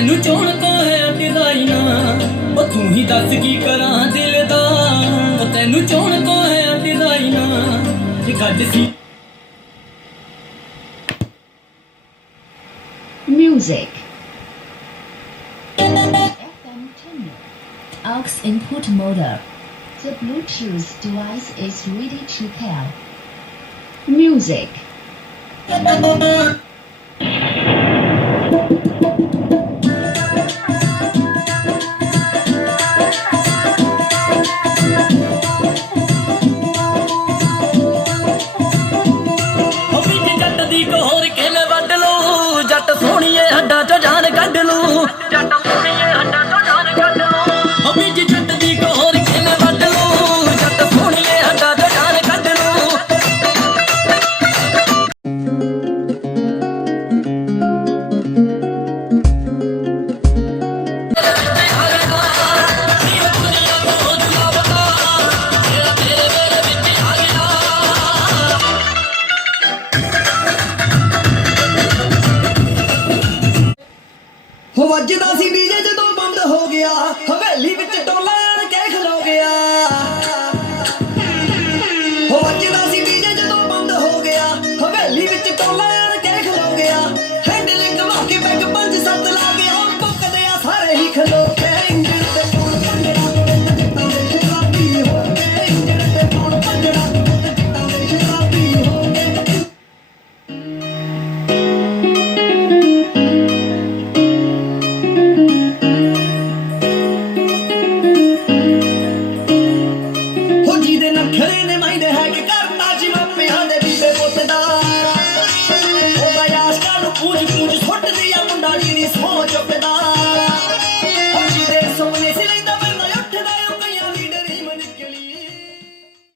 ਤੈਨੂੰ ਚੋਣ ਤੋਂ ਹੈ ਡਿਜ਼ਾਈਨਾ ਉਹ ਤੂੰ ਹੀ ਦੱਸ ਕੀ ਕਰਾਂ ਦਿਲ ਦਾ ਉਹ ਤੈਨੂੰ ਚੋਣ ਤੋਂ ਹੈ ਡਿਜ਼ਾਈਨਾ ਜੇ ਗੱਜ ਸੀ Music FM tuner aux input motor. The Bluetooth device is ready to pair. Music ਜੱਟ ਸੋਹਣੀਏ ਹੱਡਾਂ ਚੋਂ ਜਾਨ ਕੱਢ ਲੂ ਜੱਟ ਸੋਹਣੀਏ ਹੱਡਾਂ ਚੋਂ ਜਾਨ ਕੱਢ ਲੂ ਉਹ ਬੀਜ ਜੱਟ ਦੀ ਕੋਹਰ ਕਿਵੇਂ ਵੱਢ ਲੂ ਜੱਟ ਸੋਹਣੀਏ ਹੱਡਾਂ ਚੋਂ ਜਾਨ ਕੱਢ ਲੂ ਵੱਜਦਾ ਸੀ ਡੀਜੇ ਜਦੋਂ ਬੰਦ ਹੋ ਗਿਆ ਹਵੇਲੀ ਵਿੱਚ ਟੋਲਾ